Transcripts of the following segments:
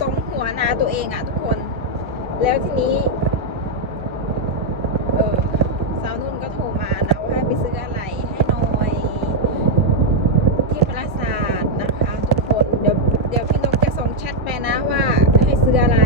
ตรงหัวนาตัวเองอะทุกคน แล้วทีนี้ เออสาวนุ่นก็โทรมานะว่าให้ไปซื้ออะไรให้หน่อยที่ปราสาทนะคะ ทุกคน เดี๋ยวเดี๋ยวพี่นกจะส่งแชทไปนะว่าให้ซื้ออะไร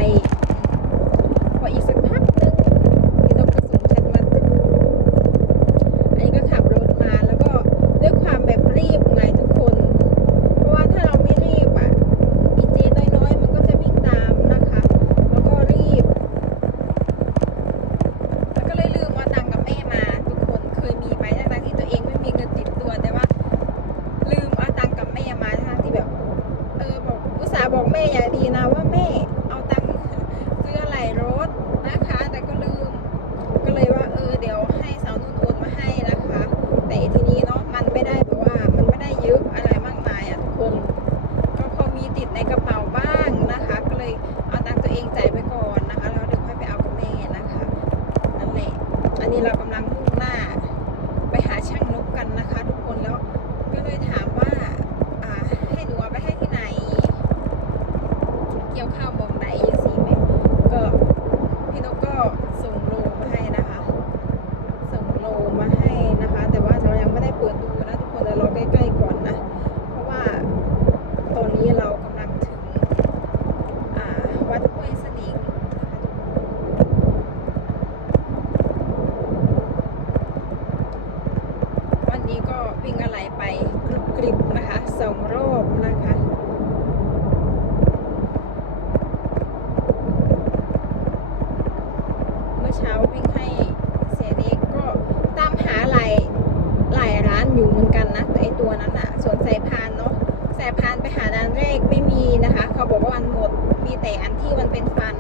ที่มันเป็นฟัน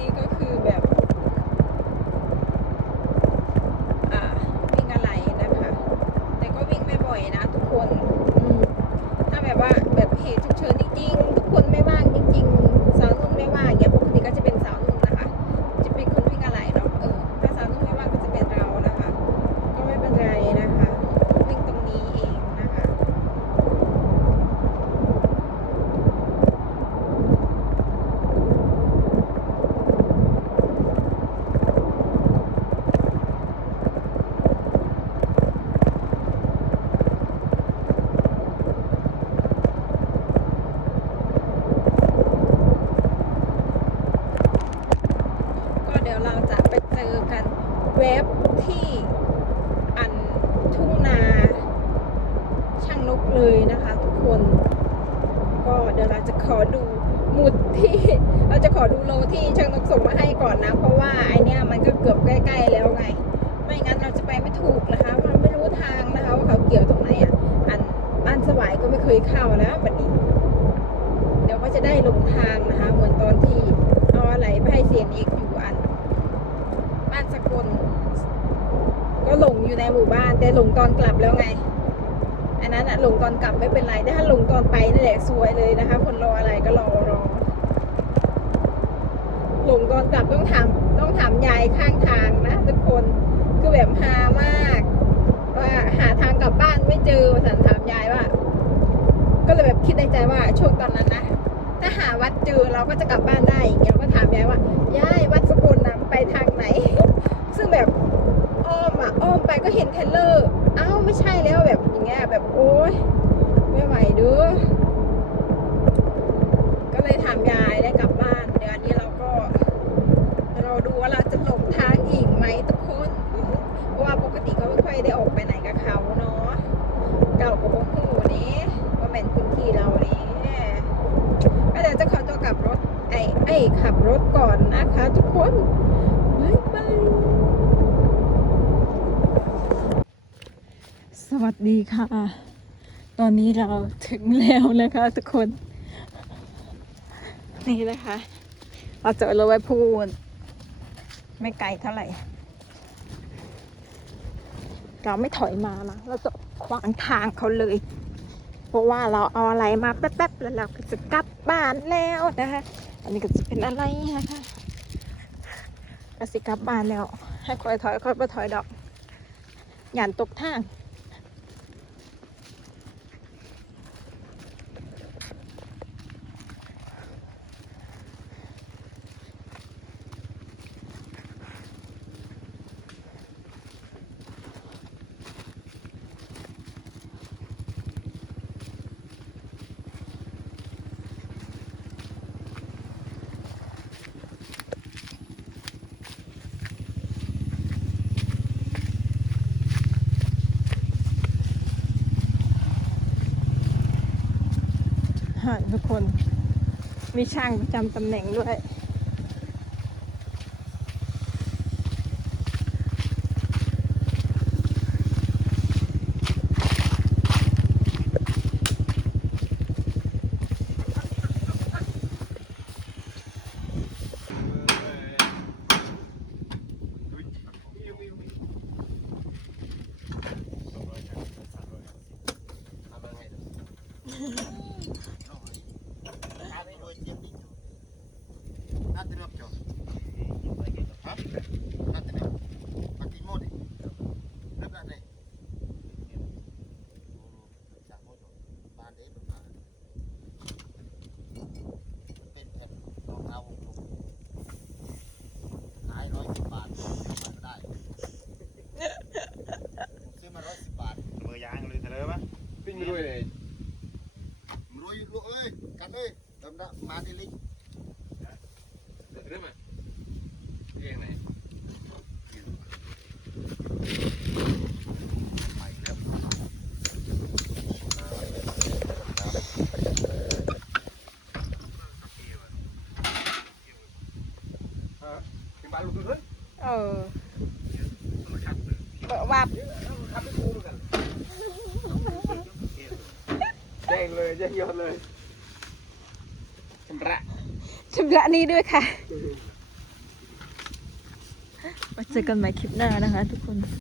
นี้ก็คือแบบ เลยนะคะทุกคน ก็เดี๋ยวเราจะขอดูหมุดที่เราจะขอดูโลที่ช่างนกส่งมาให้ก่อนนะ เพราะว่าไอเนี้ยมันก็เกือบใกล้ ๆ แล้วไง ไม่งั้นเราจะไปไม่ถูกนะคะมันไม่รู้ทางนะคะว่าเขาเกี่ยวตรงไหนอะอันบ้านสวายก็ไม่เคยเข้านะบบนี้ เดี๋ยวก็จะได้ลงทางนะคะ เหมือนตอนที่เอาอะไรไปให้เซียนเอกอยู่อัน บ้านสกลก็หลงอยู่ในหมู่บ้านแต่หลงตอนกลับแล้วไง อันนั้นอะลงตอนกลับไม่เป็นไรแต่ถ้าลงตอนไปนี่แหละซวยเลยนะคะคนรออะไรก็รอรอลงตอนกลับต้องถามต้องถามยายข้างทางนะทุกคนคือแบบฮามากว่าหาทางกลับบ้านไม่เจอสันถามยายว่า ก็เลยแบบคิดในใจว่าช่วงตอนนั้นนะถ้าหาวัดเจอเราก็จะกลับบ้านได้อย่างเงี้ยก็ถามยายว่ายายวัดสกุลนำไปทางไหน ซึ่งแบบอ้อมอะอ้อมไปก็เห็นเทเลอร์ เอ้าไม่ใช่แล้วแบบ อย่างเงี้ยแบบโอ๊ยไม่ไหวด้อก็เลยถามยายได้กลับบ้านเดี๋ยวอันนี้เราก็ เราดูว่าเราจะหลงทางอีกไหมทุกคนเพราะว่าปกติก็ไม่ค่อยได้ออกไปไหนกับเขาเนาะเก่ากับโอ้โหนี่ว่าเป็นพื้นที่เรานี่ก็เดี๋ยวจะขอตัวกลับรถไอ้ไอ้ขับรถก่อนนะคะ ทุกคนบายบายส วัสดีค่ะ ตอนนี้เราถึงแล้วนะคะทุกคน นี่นะคะเราเจอรถไว้พูนไม่ไกลเท่าไหร่ เราไม่ถอยมานะเราจะขวางทางเขาเลย เพราะว่าเราเอาอะไรมาแป๊บๆแล้วเราก็จะกลับบ้านแล้วนะคะอันนี้ก็จะเป็นอะไรนะคะก็สิกลับบ้านแล้ว ให้คอยถอยคอยไปถอยดอกหยานตกทาง ทุกคน มีช่างประจำตำแหน่งด้วย ซื้อมาร้อยสิบบาท เบอร์ยางเลยเถอะปะ ปิ้งไปด้วยเลย รวยลูกเอ้ย กันเอ้ยตำละมาดิลิง เริ่มอะ เรียงไหนไปแล้วเป็นบ้านลูกด้วยเออเบอร์วับแจ้งเลยแจ้งยอดเลยชำระชำระนี้ด้วยค่ะมา เจอกันใหม่คลิปหน้านะคะทุกคน